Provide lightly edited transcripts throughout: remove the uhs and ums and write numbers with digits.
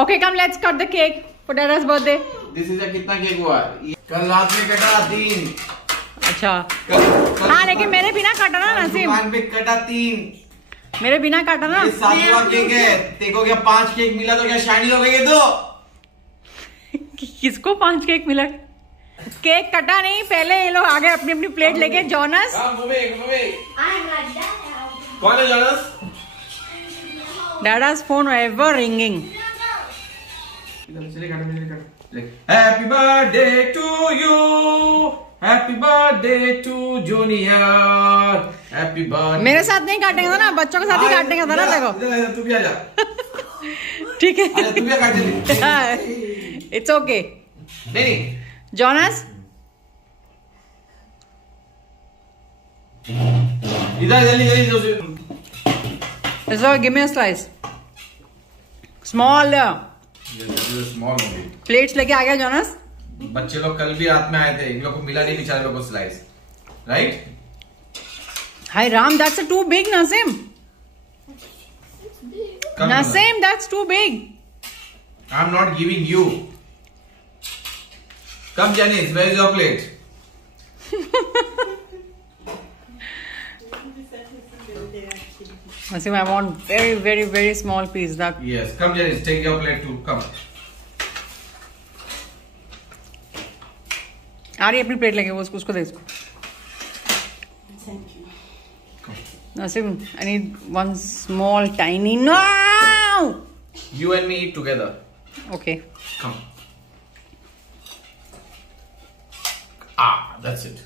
Okay, come let's cut the cake for Dada's birthday. This is a कितना cake हुआ? कल रात में कटा 3। अच्छा। हाँ लेकिन मेरे बिना काटा ना नसीम। दुकान पे कटा 3। मेरे बिना काटा ना। ये 7वां केक है। तेको क्या 5 केक मिला तो क्या शाइनी हो गई तो? किसको 5 केक मिला? केक कटा नहीं, पहले ये लोग आगे अपनी अपनी प्लेट लेके। जॉनस कौन है Jonas? Dada's phone ever ringing. Happy birthday to you, happy birthday to Junior, happy birthday. मेरे साथ नहीं काटेंगे ना, बच्चों के साथ ही काटेंगे था ना। देखो तू भी आ जा। ठीक है, तू भी काट ले। It's okay. नहीं जॉनस इधर जल्दी give me a slice small. Small plates लेके आ गया जॉनस। बच्चे लोग कल भी रात में आए थे, इन लोग को मिला नहीं बेचारे लोग को स्लाइस, राइट? हाय Ram, that's too big Naseem. Naseem, that's too big. I'm not giving you. Come Janice, where is your plate? Naseem, I want very, very, very small piece. That. Yes, come Janice, take your plate too. Come. आ रही अपनी plate लेके, वो उसको दे इसको। Naseem, I need one small, tiny. No! You and me eat together. Okay. Come. That's it.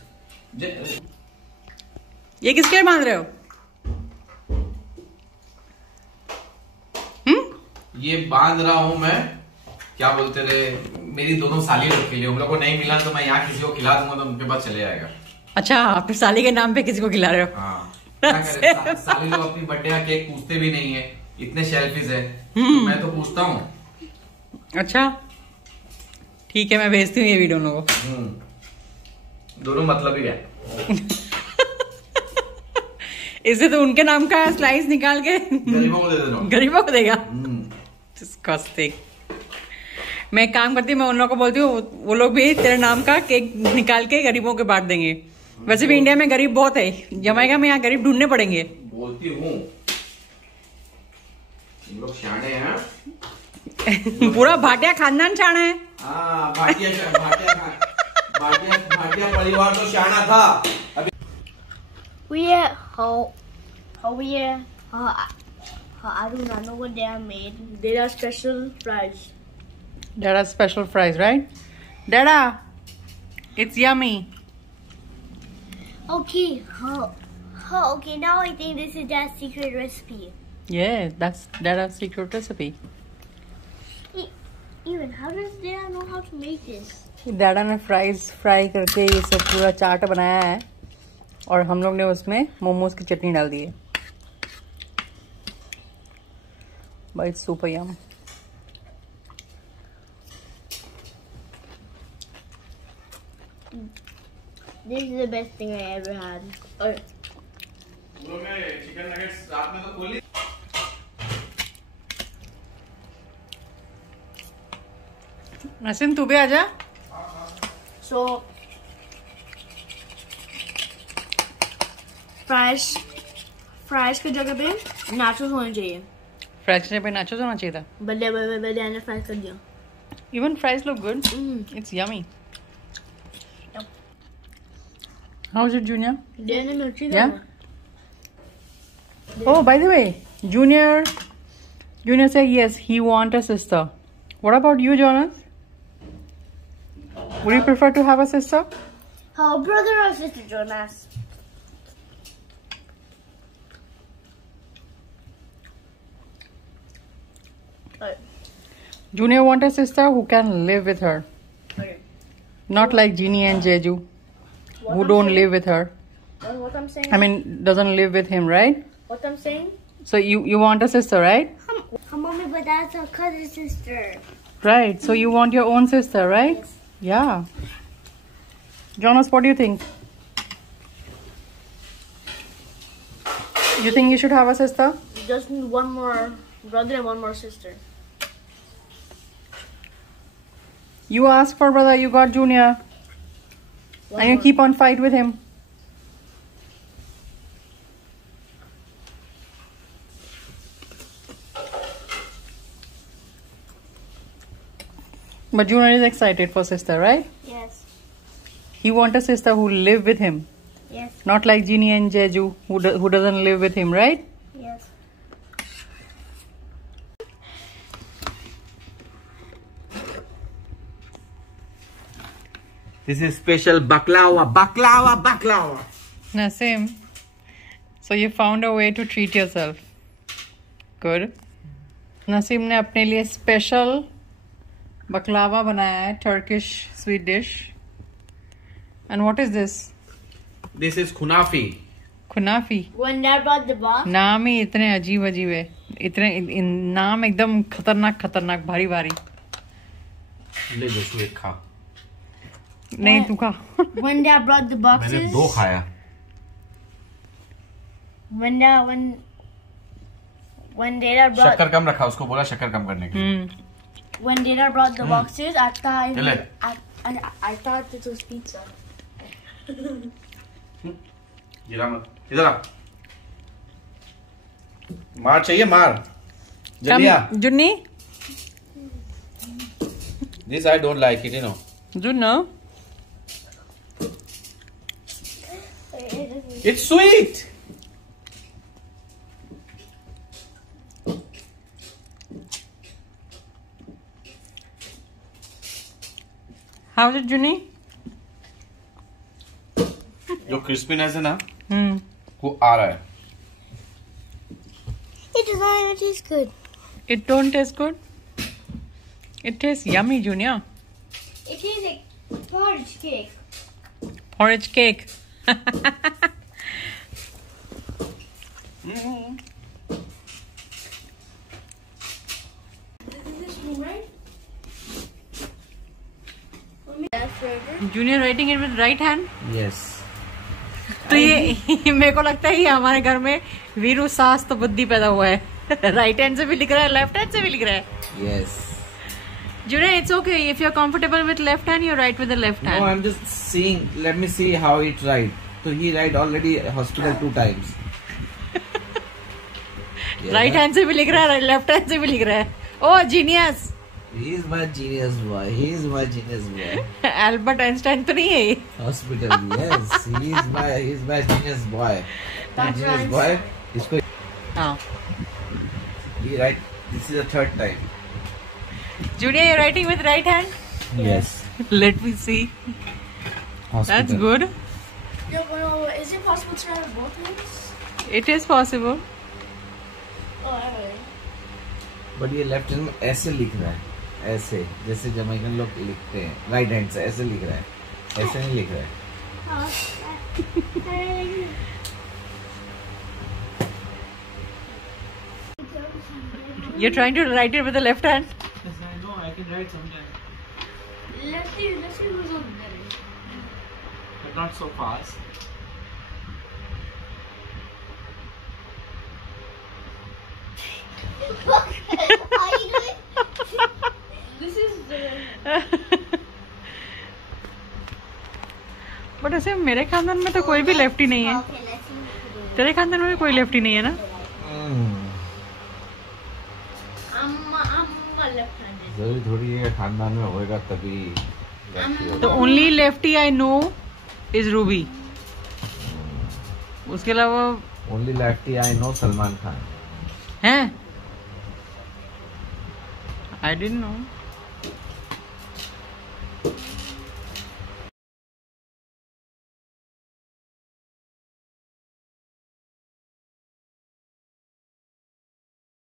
ये किसके लिए बांध रहे हो? ये बांध रहा हूँ मैं, क्या बोलते थे, मेरी दोनों साली लोग के लिए। उन लोगों को नहीं मिला तो मैं यहाँ किसी को खिला दूंगा तो उनके पास चले जाएगा। अच्छा, आप साली के नाम पे किसी को खिला रहे हो? हाँ, क्या करें, साली लोग अपनी बर्थडे का केक पूछते भी नहीं है, इतने शेल्फिश है। तो मैं तो पूछता हूँ। अच्छा ठीक है, मैं भेजती हूँ ये वीडियो दोनों को। दोनों मतलब ही है। इससे तो उनके नाम का स्लाइस निकाल के गरीबों को दे देना। गरीबों को देगा। Disgusting. मैं एक काम करती हूँ, मैं उन लोगों को बोलती हूँ, वो लोग भी तेरे नाम का केक निकाल के गरीबों के बांट देंगे। वैसे भी इंडिया में गरीब बहुत है, जमाइका में यहाँ गरीब ढूंढने पड़ेंगे। बोलती हूँ, लोग शाणे हैं। पूरा भाटिया खानदान शाना है। हाँ, भाटिया परिवार तो शाना था। अभी I do not know what they are made. They are special fries. Dada's special fries, right? Dada, it's yummy. Okay. Okay. Now I think this is their secret recipe. Yeah, that's Dada's secret recipe. Even how does Dada know how to make this? Dada ने fries fry करके ये सब पूरा चाट बनाया है और हम लोग ने उसमें मोमोज की चटनी डाल दी है। But it's super yum. This is the best thing I ever had. Chicken nuggets रात में तो खोली। नसीम तू भी आजा। So fries की जगह पे nachos होने चाहिए। फ्राइज पे नाचोस होना चाहिए था। बल्ले ने फ्राई कर दिया। Even fries look good. It's yummy. How's it, Junior? Yeah. Oh, by the way, Junior said yes, he wants a sister. What about you, Jonas? Would you prefer to have a sister? Oh, brother or sister, Jonas? Junior wants a sister who can live with her. Okay. Not like Jeannie and Jeju, who don't live with her. What I'm saying? I mean, doesn't live with him, right? What I'm saying? So you want a sister, right? Mommy, but that's a cousin sister. Right. So you want your own sister, right? Yes. Yeah. Jonas, what do you think? You think you should have a sister? Just one more brother and one more sister. You ask for brother, you got Junior. And you keep on fight with him. But Junior is excited for sister, right? Yes. He wants a sister who live with him. Yes. Not like Jeannie and Jeju who doesn't live with him, right? Yes. This is special baklava. Nasim, so you found a way to treat yourself. Good. Nasim ने अपने लिए special baklava बनाया है, Turkish sweet dish. And what is this? This is kunafi. Kunafi. When Dad brought the box, नाम ही इतने अजीब अजीब है, इतने नाम एकदम खतरनाक भारी. ले जो एक खा. नहीं तू खा. when Dad brought the boxes, मैंने 2 खाया. when Dad brought शक्कर कम रखा, उसको बोला शक्कर कम करने के लिए. when Dad brought the boxes, I thought चले. I thought this was pizza. गिरा मत. इधर आ. मार चाहिए मार. जल्दी आ. जुन्नी. This I don't like it, you know. Junna. It's sweet. How's it, Junni? जो क्रिस्पीनेस है ना, Hmm. वो आ रहा है. It does not even taste good. It don't taste good. It tastes yummy, Junior. It tastes like porridge cake. Porridge cake. Junior writing it with right hand. Yes. तो ये मेरे को लगता है ये हमारे घर में वीरू सास तो बुद्धि पैदा हुआ है. राइट हैंड से भी लिख रहा है, लेफ्ट हैंड से भी लिख रहा है. Yes. Junior, it's okay if you're comfortable with left hand, you write with the left hand. No, I'm just seeing. Let me see how it write. So he write already hospital 2 times. Right hand से भी लिख रहा है, left hand से भी लिख रहा है. ओ genius. He is my genius boy. He is my genius boy. Albert Einstein तो नहीं है ये. Hospital. Yes, he is my genius boy. That's Genius right. boy. इसको हाँ. he write. This is the 3rd time. Junior, you're writing with right hand? Yes. Let me see. Hospital. That's good. No, is it possible to write with both hands? It is possible. Oh, alright. But ये left hand में ऐसे लिख रहा है, ऐसे जैसे Jamaican लोग लिखते हैं. राइट हैंड से ऐसे लिख रहा है, ऐसे नहीं लिख रहा है. You're trying to write it with the left hand? Yes, I know. I can write sometimes, Let's see who's on better. but not so fast. What are you doing? This is but ऐसे मेरे खानदान में तो कोई भी lefty नहीं है. Okay, let's see who's doing. तेरे खानदान में भी कोई लेफ्टी नहीं है ना? I'm a left-handed. जरूरी थोड़ी है खानदान में होएगा तभी lefty होगा. The only lefty I know is Ruby. उसके अलावा Only lefty I know Salman Khan. हैं? I didn't know.